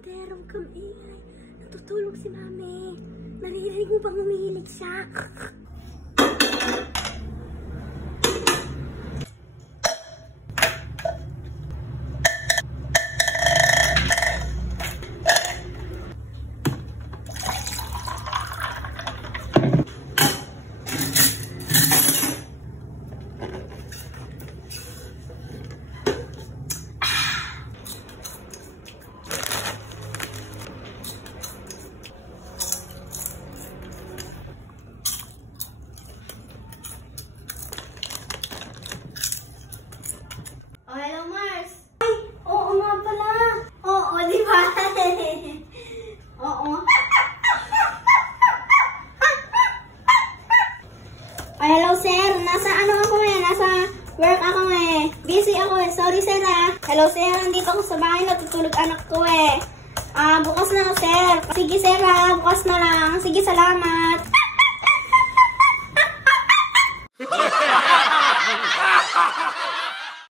Ter, huwag kang ingay. Natutulog si Mami. Naririnig mo bang umihilig siya? Oh, hello, Mars. Ay, oo nga pala. Oo, di ba? Oo. Oh, hello, sir. Nasa ano ako nasa work ako Busy ako Sorry, sir Hello, sir. Nandito ako sa bahay. Natutulog anak ko bukas na, sir. Sige, sir bukas na lang. Sige, salamat.